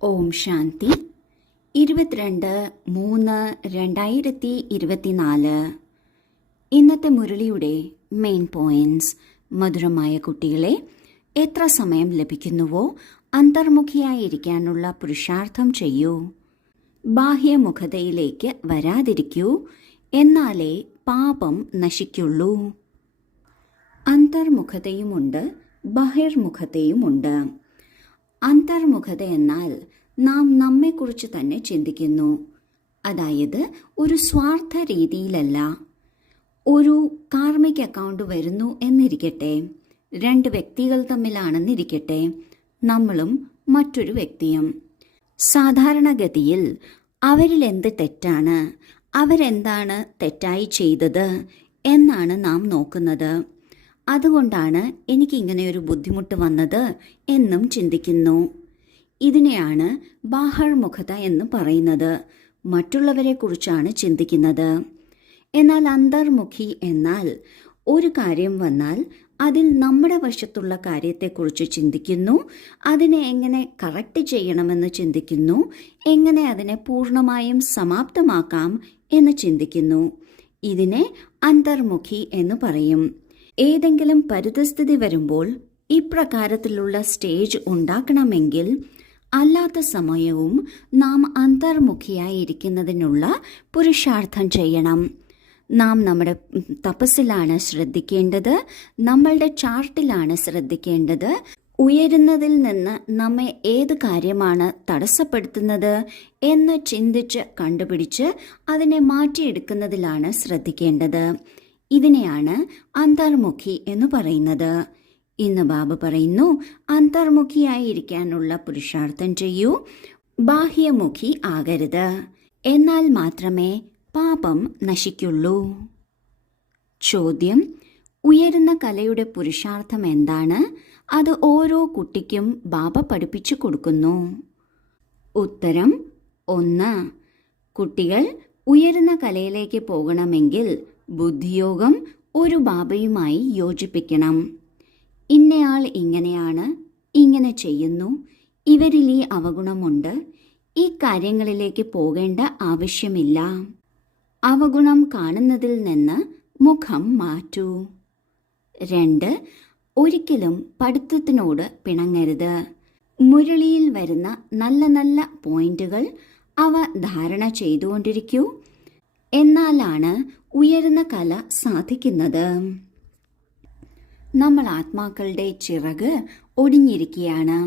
ഓം ശാന്തി 22/3/2024. ഇന്നത്തെ മുരളിയുടെ main points. മധുരമായ കുട്ടികളെ, എത്ര സമയം ലഭിക്കുന്നുവോ അന്തർമുഖിയായിരിക്കാനുള്ള പുരുഷാർത്ഥം ചെയ്യൂ. ബാഹ്യമുഖതയിലേക്ക് വരാതിരിക്കൂ, എന്നാലേ പാപം നശിക്കുള്ളൂ. അന്തർമുഖതയുമുണ്ട്, ബഹിർമുഖതയുമുണ്ട്. അന്തർമുഖത എന്നാൽ നാം നമ്മെക്കുറിച്ച് തന്നെ ചിന്തിക്കുന്നു. അതായത് ഒരു സ്വാർത്ഥ രീതിയിലല്ല. ഒരു കാർമിക് അക്കൗണ്ട് വരുന്നു എന്നിരിക്കട്ടെ, രണ്ട് വ്യക്തികൾ തമ്മിലാണെന്നിരിക്കട്ടെ, നമ്മളും മറ്റൊരു വ്യക്തിയും. സാധാരണഗതിയിൽ അവരിൽ എന്ത് തെറ്റാണ്, അവരെന്താണ് തെറ്റായി ചെയ്തത് എന്നാണ് നാം നോക്കുന്നത്. അതുകൊണ്ടാണ് എനിക്കിങ്ങനെയൊരു ബുദ്ധിമുട്ട് വന്നത് എന്നും ചിന്തിക്കുന്നു. ഇതിനെയാണ് ബാഹ്യമുഖത എന്ന് പറയുന്നത്. മറ്റുള്ളവരെ കുറിച്ചാണ് ചിന്തിക്കുന്നത്. എന്നാൽ അന്തർമുഖി എന്നാൽ ഒരു കാര്യം വന്നാൽ അതിൽ നമ്മുടെ വശത്തുള്ള കാര്യത്തെക്കുറിച്ച് ചിന്തിക്കുന്നു, അതിനെ എങ്ങനെ കറക്റ്റ് ചെയ്യണമെന്ന് ചിന്തിക്കുന്നു, എങ്ങനെ അതിനെ പൂർണ്ണമായും സമാപ്തമാക്കാം എന്ന് ചിന്തിക്കുന്നു. ഇതിനെ അന്തർമുഖി എന്ന് പറയും. ഏതെങ്കിലും പരിതസ്ഥിതി വരുമ്പോൾ ഇപ്രകാരത്തിലുള്ള സ്റ്റേജ് ഉണ്ടാക്കണമെങ്കിൽ അല്ലാത്ത സമയവും നാം അന്തർമുഖിയായിരിക്കുന്നതിനുള്ള പുരുഷാർത്ഥം ചെയ്യണം. നാം നമ്മുടെ തപസ്സിലാണ് ശ്രദ്ധിക്കേണ്ടത്, നമ്മളുടെ ചാർട്ടിലാണ് ശ്രദ്ധിക്കേണ്ടത്. ഉയരുന്നതിൽ നിന്ന് നമ്മെ ഏത് കാര്യമാണ് തടസ്സപ്പെടുത്തുന്നത് എന്ന് ചിന്തിച്ച് കണ്ടുപിടിച്ച് അതിനെ മാറ്റിയെടുക്കുന്നതിലാണ് ശ്രദ്ധിക്കേണ്ടത്. ഇതിനെയാണ് അന്തർമുഖി എന്ന് പറയുന്നത്. ഇന്ന് ബാബ പറയുന്നു, അന്തർമുഖിയായിരിക്കാനുള്ള പുരുഷാർത്ഥം ചെയ്യൂ, ബാഹ്യമുഖി ആകരുത്. എന്നാൽ മാത്രമേ പാപം നശിക്കുള്ളൂ. ചോദ്യം: ഉയരുന്ന കലയുടെ പുരുഷാർത്ഥം എന്താണ്? അത് ഓരോ കുട്ടിക്കും ബാബ പഠിപ്പിച്ചു കൊടുക്കുന്നു. ഉത്തരം: 1. കുട്ടികൾ ഉയരുന്ന കലയിലേക്ക് പോകണമെങ്കിൽ ബുദ്ധിയോഗം ഒരു ബാബയുമായി യോജിപ്പിക്കണം. ഇന്നയാൾ ഇങ്ങനെയാണ്, ഇങ്ങനെ ചെയ്യുന്നു, ഇവരിൽ ഈ അവഗുണമുണ്ട്, ഈ കാര്യങ്ങളിലേക്ക് പോകേണ്ട ആവശ്യമില്ല. അവഗുണം കാണുന്നതിൽ നിന്ന് മുഖം മാറ്റൂ. 2. ഒരിക്കലും പഠിത്തത്തിനോട് പിണങ്ങരുത്. മുരളിയിൽ വരുന്ന നല്ല നല്ല പോയിന്റുകൾ അവ ധാരണ ചെയ്തുകൊണ്ടിരിക്കൂ. എന്നാലാണ് ഉയരുന്ന കല സാധിക്കുന്നത്. നമ്മൾ ആത്മാക്കളുടെ ചിറക് ഒടിഞ്ഞിരിക്കുകയാണ്.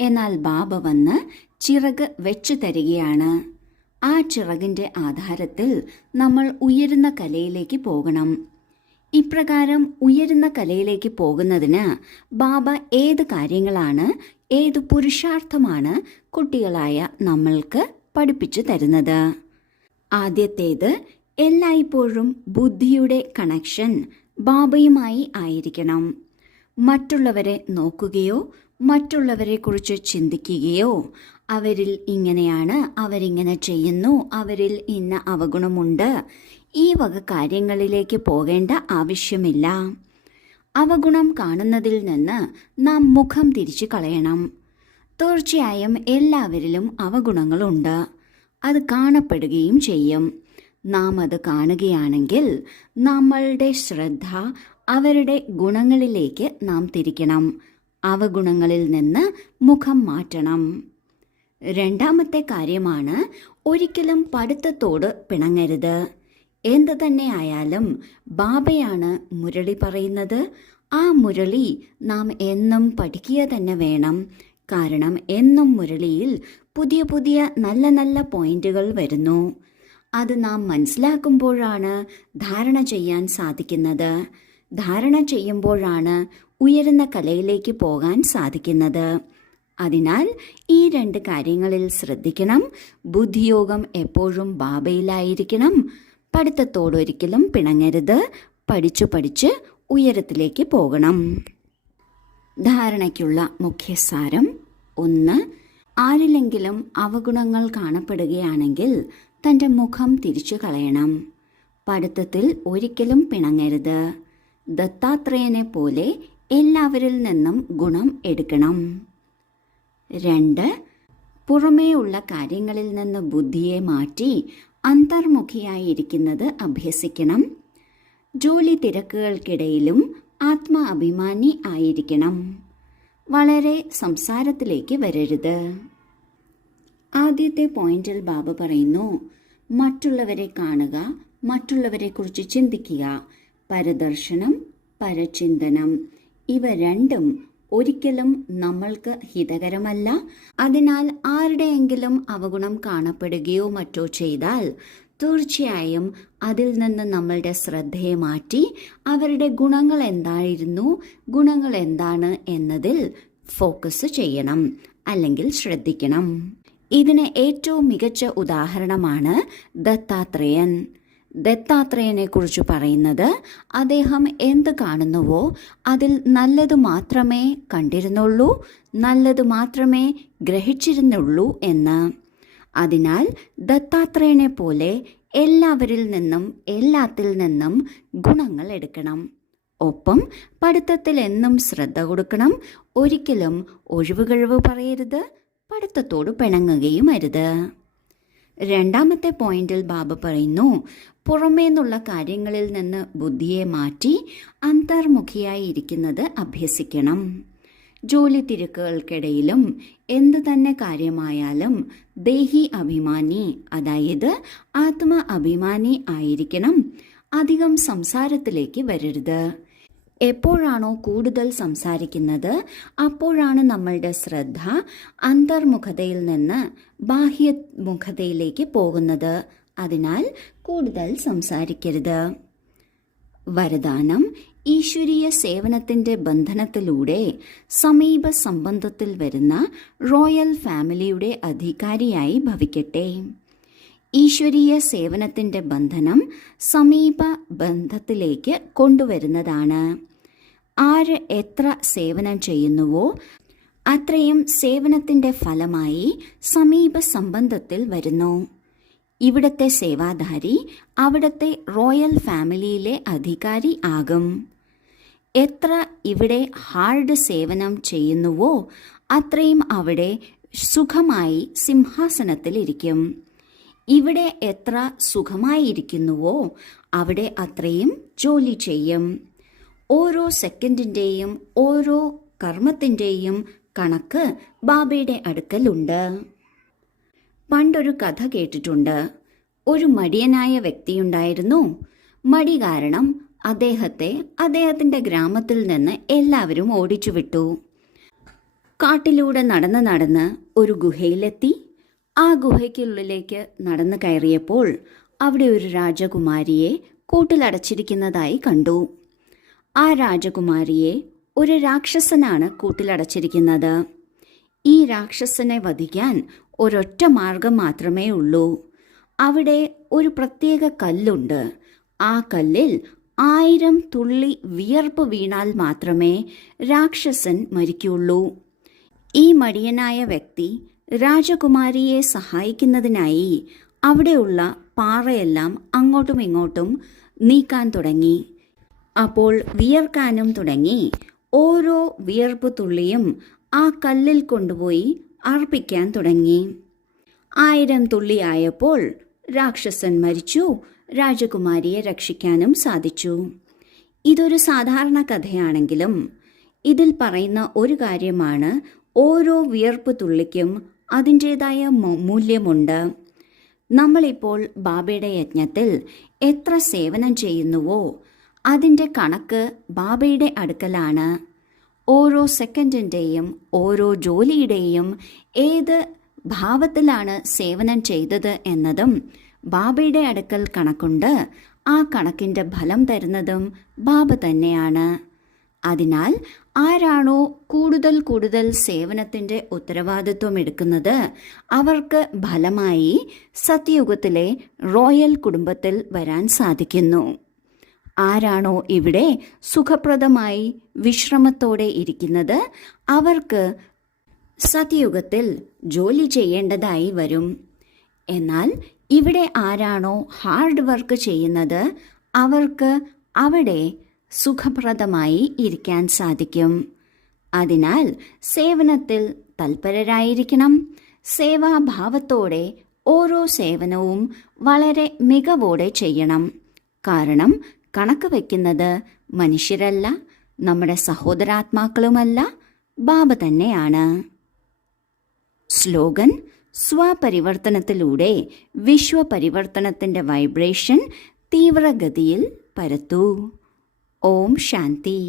എന്നാൽ ബാബ വന്ന് ചിറക് വെച്ചു തരികയാണ്. ആ ചിറകിന്റെ ആധാരത്തിൽ നമ്മൾ ഉയരുന്ന കലയിലേക്ക് പോകണം. ഇപ്രകാരം ഉയരുന്ന കലയിലേക്ക് പോകുന്നതിന് ബാബ ഏത് കാര്യങ്ങളാണ്, ഏത് പുരുഷാർത്ഥമാണ് കുട്ടികളായ നമ്മൾക്ക് പഠിപ്പിച്ചു തരുന്നത്? ആദ്യത്തേത്, എല്ലായ്പ്പോഴും ബുദ്ധിയുടെ കണക്ഷൻ ബാബയുമായി ആയിരിക്കണം. മറ്റുള്ളവരെ നോക്കുകയോ മറ്റുള്ളവരെ കുറിച്ച് ചിന്തിക്കുകയോ അവരിൽ ഇങ്ങനെയാണ്, അവരിങ്ങനെ ചെയ്യുന്നു, അവരിൽ ഇന്ന അവഗുണമുണ്ട്, ഈ വക കാര്യങ്ങളിലേക്ക് പോകേണ്ട ആവശ്യമില്ല. അവഗുണം കാണുന്നതിൽ നിന്ന് നാം മുഖം തിരിച്ചു കളയണം. തീർച്ചയായും എല്ലാവരിലും അവഗുണങ്ങളുണ്ട്. അത് കാണപ്പെടുകയും ചെയ്യും. നാം അത് കാണുകയാണെങ്കിൽ നമ്മളുടെ ശ്രദ്ധ അവരുടെ ഗുണങ്ങളിലേക്ക് നാം തിരിക്കണം. അവഗുണങ്ങളിൽ നിന്ന് മുഖം മാറ്റണം. രണ്ടാമത്തെ കാര്യമാണ്, ഒരിക്കലും പഠിത്തത്തോട് പിണങ്ങരുത്. എന്തു തന്നെ ആയാലും ബാബയാണ് മുരളി പറയുന്നത്. ആ മുരളി നാം എന്നും പഠിക്കുക തന്നെ വേണം. കാരണം എന്നും മുരളിയിൽ പുതിയ പുതിയ നല്ല നല്ല പോയിന്റുകൾ വരുന്നു. അത് നാം മനസ്സിലാക്കുമ്പോഴാണ് ധാരണ ചെയ്യാൻ സാധിക്കുന്നത്. ധാരണ ചെയ്യുമ്പോഴാണ് ഉയരുന്ന കലയിലേക്ക് പോകാൻ സാധിക്കുന്നത്. അതിനാൽ ഈ 2 കാര്യങ്ങളിൽ ശ്രദ്ധിക്കണം. ബുദ്ധിയോഗം എപ്പോഴും ബാബയിലായിരിക്കണം. പഠിത്തത്തോടൊരിക്കലും പിണങ്ങരുത്. പഠിച്ചു പഠിച്ച് ഉയരത്തിലേക്ക് പോകണം. ധാരണയ്ക്കുള്ള മുഖ്യസാരം: 1. ആരിലെങ്കിലും അവഗുണങ്ങൾ കാണപ്പെടുകയാണെങ്കിൽ തൻ്റെ മുഖം തിരിച്ചു കളയണം. പഠിത്തത്തിൽ ഒരിക്കലും പിണങ്ങരുത്. ദത്താത്രേയനെ പോലെ എല്ലാവരിൽ നിന്നും ഗുണം എടുക്കണം. 2. പുറമേ ഉള്ള കാര്യങ്ങളിൽ നിന്ന് ബുദ്ധിയെ മാറ്റി അന്തർമുഖിയായിരിക്കുന്നത് അഭ്യസിക്കണം. ജോലി തിരക്കുകൾക്കിടയിലും ആത്മാഭിമാനി ആയിരിക്കണം. വളരെ സംസാരത്തിലേക്ക് വരരുത്. ആദ്യത്തെ പോയിന്റിൽ ബാബ പറയുന്നു, മറ്റുള്ളവരെ കാണുക, മറ്റുള്ളവരെക്കുറിച്ച് ചിന്തിക്കുക. പരദർശനം, പരചിന്തനം, ഇവ രണ്ടും ഒരിക്കലും നമ്മൾക്ക് ഹിതകരമല്ല. അതിനാൽ ആരുടെയെങ്കിലും അവഗുണം കാണപ്പെടുകയോ മറ്റോ ചെയ്താൽ തീർച്ചയായും അതിൽ നിന്ന് നമ്മളുടെ ശ്രദ്ധയെ മാറ്റി അവരുടെ ഗുണങ്ങൾ എന്തായിരുന്നു, ഗുണങ്ങൾ എന്താണ് എന്നതിൽ ഫോക്കസ് ചെയ്യണം, അല്ലെങ്കിൽ ശ്രദ്ധിക്കണം. ഇതിന് ഏറ്റവും മികച്ച ഉദാഹരണമാണ് ദത്താത്രേയൻ. ദത്താത്രേയനെ കുറിച്ച് പറയുന്നത്, അദ്ദേഹം എന്ത് കാണുന്നുവോ അതിൽ നല്ലത് മാത്രമേ കണ്ടിരുന്നുള്ളൂ, നല്ലത് മാത്രമേ ഗ്രഹിച്ചിരുന്നുള്ളൂ എന്ന്. അതിനാൽ ദത്താത്രേയനെ പോലെ എല്ലാവരിൽ നിന്നും എല്ലാത്തിൽ നിന്നും ഗുണങ്ങൾ എടുക്കണം. ഒപ്പം പഠിത്തത്തിൽ എന്നും ശ്രദ്ധ കൊടുക്കണം. ഒരിക്കലും ഒഴിവുകഴിവ് പറയരുത്, പഠിത്തത്തോട് പിണങ്ങുകയും അരുത്. രണ്ടാമത്തെ പോയിന്റിൽ ബാബ പറയുന്നു, പുറമേന്നുള്ള കാര്യങ്ങളിൽ നിന്ന് ബുദ്ധിയെ മാറ്റി അന്തർമുഖിയായി ഇരിക്കുന്നത് അഭ്യസിക്കണം. ജോലി തിരക്കുകൾക്കിടയിലും എന്തു തന്നെ കാര്യമായാലും ദേഹി അഭിമാനി, അതായത് ആത്മ അഭിമാനി ആയിരിക്കണം. അധികം സംസാരത്തിലേക്ക് വരരുത്. എപ്പോഴാണോ കൂടുതൽ സംസാരിക്കുന്നത് അപ്പോഴാണ് നമ്മളുടെ ശ്രദ്ധ അന്തർമുഖതയിൽ നിന്ന് ബാഹ്യമുഖതയിലേക്ക് പോകുന്നത്. അതിനാൽ കൂടുതൽ സംസാരിക്കരുത്. വരദാനം: ഈശ്വരീയ സേവനത്തിന്റെ ബന്ധനത്തിലൂടെ സമീപ സംബന്ധത്തിൽ വരുന്ന റോയൽ ഫാമിലിയുടെ അധികാരിയായി ഭവിക്കട്ടെ. ഈശ്വരീയ സേവനത്തിന്റെ ബന്ധനം സമീപ ബന്ധത്തിലേക്ക് കൊണ്ടുവരുന്നതാണ്. ആര് എത്ര സേവനം ചെയ്യുന്നുവോ അത്രയും സേവനത്തിന്റെ ഫലമായി സമീപ സംബന്ധത്തിൽ വരുന്നു. ഇവിടത്തെ സേവാധാരി അവിടത്തെ റോയൽ ഫാമിലിയിലെ അധികാരി ആകും. എത്ര ഇവിടെ ഹാർഡ് സേവനം ചെയ്യുന്നുവോ അത്രയും അവിടെ സുഖമായി സിംഹാസനത്തിലിരിക്കും. ഇവിടെ എത്ര സുഖമായിരിക്കുന്നുവോ അവിടെ അത്രയും ജോലി ചെയ്യും. ഓരോ സെക്കൻഡിൻ്റെയും ഓരോ കർമ്മത്തിൻ്റെയും കണക്ക് ബാബയുടെ അടുക്കലുണ്ട്. പണ്ടൊരു കഥ കേട്ടിട്ടുണ്ട്. ഒരു മടിയനായ വ്യക്തിയുണ്ടായിരുന്നു. മടി കാരണം അദ്ദേഹത്തിന്റെ ഗ്രാമത്തിൽ നിന്ന് എല്ലാവരും ഓടിച്ചുവിട്ടു. കാട്ടിലൂടെ നടന്ന് ഒരു ഗുഹയിലെത്തി. ആ ഗുഹയ്ക്കുള്ളിലേക്ക് നടന്നു കയറിയപ്പോൾ അവിടെ ഒരു രാജകുമാരിയെ കൂട്ടിലടച്ചിരിക്കുന്നതായി കണ്ടു. ആ രാജകുമാരിയെ ഒരു രാക്ഷസനാണ് കൂട്ടിലടച്ചിരിക്കുന്നത്. ഈ രാക്ഷസനെ വധിക്കാൻ ഒരൊറ്റ മാർഗം മാത്രമേ ഉള്ളൂ. അവിടെ ഒരു പ്രത്യേക കല്ലുണ്ട്. ആ കല്ലിൽ 1000 തുള്ളി വിയർപ്പ് വീണാൽ മാത്രമേ രാക്ഷസൻ മരിക്കുള്ളൂ. ഈ മടിയനായ വ്യക്തി രാജകുമാരിയെ സഹായിക്കുന്നതിനായി അവിടെയുള്ള പാറയെല്ലാം അങ്ങോട്ടും ഇങ്ങോട്ടും നീക്കാൻ തുടങ്ങി. അപ്പോൾ വിയർക്കാനും തുടങ്ങി. ഓരോ വിയർപ്പ് തുള്ളിയും ആ കല്ലിൽ കൊണ്ടുപോയി അർപ്പിക്കാൻ തുടങ്ങി. 1000 തുള്ളി ആയപ്പോൾ രാക്ഷസൻ മരിച്ചു. രാജകുമാരിയെ രക്ഷിക്കാനും സാധിച്ചു. ഇതൊരു സാധാരണ കഥയാണെങ്കിലും ഇതിൽ പറയുന്ന ഒരു കാര്യമാണ്, ഓരോ വിയർപ്പ് തുള്ളിക്കും അതിൻ്റേതായ മൂല്യമുണ്ട്. നമ്മളിപ്പോൾ ബാബയുടെ യജ്ഞത്തിൽ എത്ര സേവനം ചെയ്യുന്നുവോ അതിൻ്റെ കണക്ക് ബാബയുടെ അടുക്കലാണ്. ഓരോ സെക്കൻഡിൻ്റെയും ഓരോ ജോലിയുടെയും ഏത് ഭാവത്തിലാണ് സേവനം ചെയ്തത് എന്നതും ബാബയുടെ അടുക്കൽ കണക്കുണ്ട്. ആ കണക്കിൻ്റെ ഫലം തരുന്നതും ബാബ തന്നെയാണ്. അതിനാൽ ആരാണോ കൂടുതൽ സേവനത്തിൻ്റെ ഉത്തരവാദിത്വം എടുക്കുന്നത് അവർക്ക് ഫലമായി സത്യയുഗത്തിലെ റോയൽ കുടുംബത്തിൽ വരാൻ സാധിക്കുന്നു. ആരാണോ ഇവിടെ സുഖപ്രദമായി വിശ്രമത്തോടെ ഇരിക്കുന്നത് അവർക്ക് സത്യയുഗത്തിൽ ജോലി ചെയ്യേണ്ടതായി വരും. എന്നാൽ ഇവിടെ ആരാണോ ഹാർഡ് വർക്ക് ചെയ്യുന്നത് അവർക്ക് അവിടെ സുഖപ്രദമായി ഇരിക്കാൻ സാധിക്കും. അതിനാൽ സേവനത്തിൽ തൽപരരായിരിക്കണം. സേവാഭാവത്തോടെ ഓരോ സേവനവും വളരെ മികവോടെ ചെയ്യണം. കാരണം കണക്ക് വയ്ക്കുന്നത് മനുഷ്യരല്ല, നമ്മുടെ സഹോദരാത്മാക്കളുമല്ല, ബാബ തന്നെയാണ്. സ്ലോഗൻ: സ്വപരിവർത്തനത്തിലൂടെ വിശ്വപരിവർത്തനത്തിന്റെ വൈബ്രേഷൻ തീവ്രഗതിയിൽ പരത്തൂ. ഓം ശാന്തി.